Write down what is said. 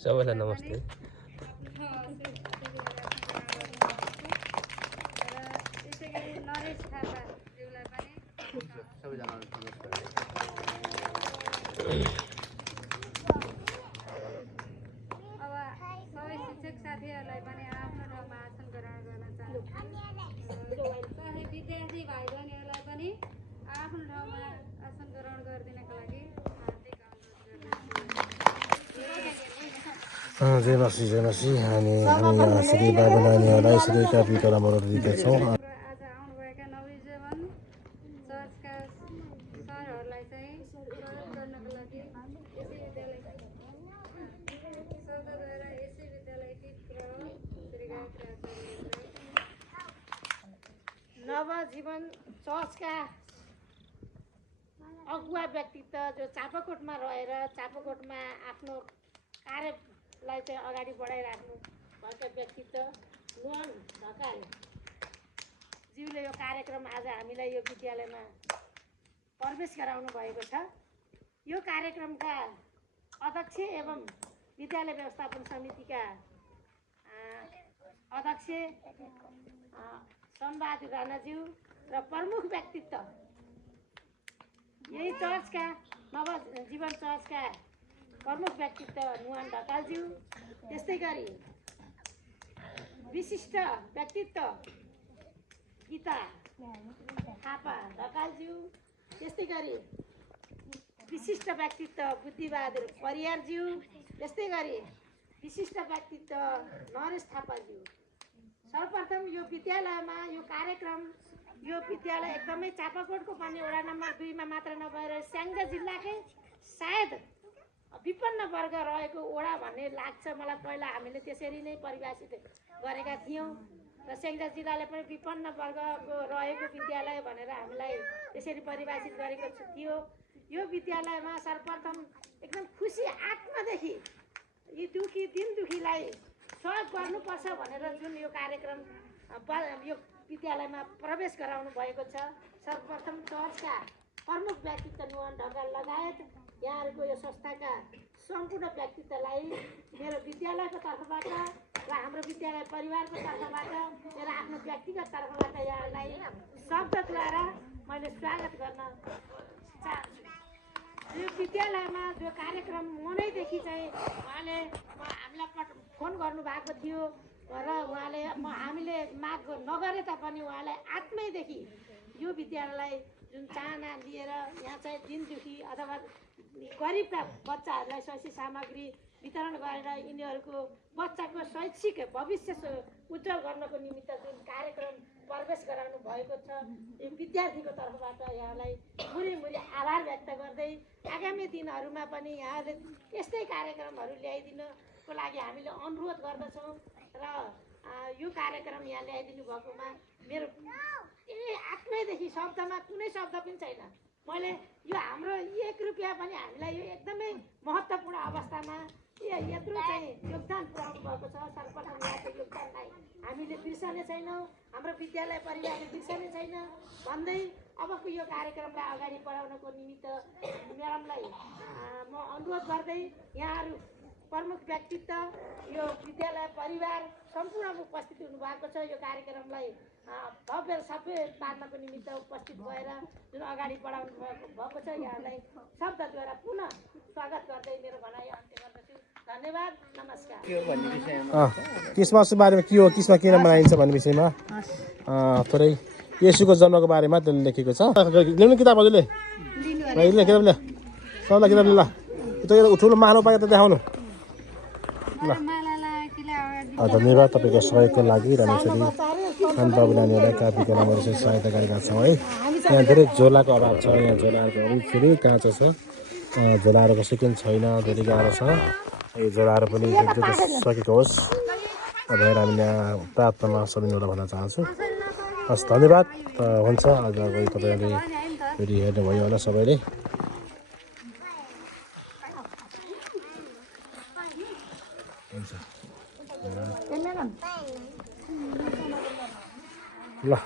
सबैलाई नमस्ते। साथीहरूलाई पनि आफ्नो ठाउँमा आसन ग्रहण गर्न चाहन्छु। विद्यार्थी भाइ बहिनीहरूलाई पनि आफ्नो ठाउँमा आसन ग्रहण गरिदिनका लागि जय मासी अनि हामी यहाँ श्री बाबु नानीहरूलाई श्री कापी कलामहरू दिएका छौँ। आज आउनुभएका नवजीवन चर्चका सरहरूलाई चाहिँ स्वागत गर्नको लागि यसै विद्यालयका शब्दद्वारा यसै विद्यालयकी श्री गायत्री आचार्यले नवजीवन चर्चका अगुवा व्यक्तित्व जो चापाकोटमा रहेर चापाकोटमा आफ्नो कार्यलाई चाहिँ अगाडि बढाइराख्नु भएका व्यक्तित्व नुहान ढकाल ज्यूले यो कार्यक्रम आज हामीलाई यो विद्यालयमा प्रवेश गराउनु भएको छ। यो कार्यक्रमका अध्यक्ष एवं विद्यालय व्यवस्थापन समितिका अध्यक्ष सोमबहादुर राणाज्यू र प्रमुख व्यक्तित्व यही चर्चका नवजीवन चर्चका प्रमुख व्यक्तित्व नुहान ढकालज्यू, त्यस्तै गरी विशिष्ट व्यक्तित्व गीता थापा ढकालज्यू, त्यस्तै गरी विशिष्ट व्यक्तित्व बुद्धिबहादुर परियारज्यू, त्यस्तै गरी विशिष्ट व्यक्तित्व नरेश थापाज्यू। सर्वप्रथम यो विद्यालयमा यो कार्यक्रम यो विद्यालय एकदमै चापाकोटको पनि वडा नम्बर 2 मा मात्र नभएर स्याङ्जा जिल्लाकै सायद विपन्न वर्ग रहेको वडा भन्ने लाग्छ मलाई। पहिला हामीले त्यसरी नै परिभाषित गरेका थियौँ र स्याङ्जा जिल्लाले पनि विपन्न वर्गको रहेको विद्यालय भनेर हामीलाई त्यसरी परिभाषित गरेको थियो। यो विद्यालयमा सर्वप्रथम एकदम खुसी आत्मादेखि यी दुखी दिन दुखीलाई सहयोग गर्नुपर्छ भनेर जुन यो कार्यक्रम यो विद्यालयमा प्रवेश गराउनु भएको छ। सर्वप्रथम चर्चका प्रमुख व्यक्तित्व नुहान ढकाल लगायत यहाँहरूको यो संस्थाका सम्पूर्ण व्यक्तित्वलाई मेरो विद्यालयको तर्फबाट र हाम्रो विद्यालय परिवारको तर्फबाट मेरो आफ्नो व्यक्तिगत तर्फबाट यहाँलाई शब्दद्वारा मैले स्वागत गर्न चाहन्छु। यो विद्यालयमा जो कार्यक्रम मनैदेखि चाहिँ उहाँले हामीलाई फोन गर्नुभएको थियो र उहाँले हामीले माग नगरे तापनि उहाँलाई आत्मैदेखि यो विद्यालयलाई जुन चाहना लिएर यहाँ चाहिँ दिन दुखी अथवा गरिबका बच्चाहरूलाई शैक्षिक सामग्री वितरण गरेर यिनीहरूको बच्चाको शैक्षिक भविष्य उज्जवल गर्नको निमित्त जुन कार्यक्रम प्रवेश गराउनु भएको छ यो विद्यार्थीको तर्फबाट यहाँलाई मुरी आभार व्यक्त गर्दै आगामी दिनहरूमा पनि यहाँले यस्तै कार्यक्रमहरू ल्याइदिनको लागि हामीले अनुरोध गर्दछौँ र यो कार्यक्रम यहाँ ल्याइदिनु भएकोमा मेरो आत्मैदेखि शब्दमा कुनै शब्द पनि छैन। मैले यो हाम्रो 1 रुपियाँ पनि हामीलाई यो एकदमै महत्त्वपूर्ण अवस्थामा यत्रो चाहिँ योगदान पुर्याउनु भएको छ। सर्वप्रथम यहाँको योगदानलाई हामीले बिर्सने छैनौँ, हाम्रो विद्यालय परिवारले बिर्सने छैन भन्दै अबको यो कार्यक्रमलाई अगाडि बढाउनको निमित्त म्याडमलाई म अनुरोध गर्दै यहाँहरू प्रमुख व्यक्तित्व यो विद्यालय परिवार सम्पूर्ण उपस्थित हुनुभएको छ। यो कार्यक्रमलाई भव्य सफल पार्नको निमित्त उपस्थित भएर जुन अगाडि बढाउनु भएको छ यहाँलाई शब्दद्वारा पुनः स्वागत गर्दै मेरो भनाइ अन्त्य गर्दछु। धन्यवाद, नमस्कार। क्रिसमसको बारेमा के हो, किसमा किन मनाइन्छ भन्ने विषयमा थोरै येशूको जन्मको बारेमा त्यसले लेखेको छ। ल्याउनु किताब हजुरले किताब ल्या सबलाई किताब ल त्यो ठुलो मालो पाएको त देखाउनु ल। धन्यवाद तपाईँको सहयोगको लागि। रामेश्वरी खान बाबु नानीहरूलाई कापी कलमहरू चाहिँ सहायता गरेका छौँ है। यहाँ धेरै झोलाको अभाव छ, यहाँ झोलाहरूको अलिकति काँचो छ, झोलाहरूको सेकेन्ड छैन, धेरै गाह्रो छ। यो झोलाहरू पनि सकेको होस् भएर हामीले यहाँ प्रार्थनामा सदिनलाई भन्न चाहन्छु। हस्, धन्यवाद। हुन्छ आज तपाईँहरूले फेरि हेर्नुभयो होला सबैले। हुन्छ ल।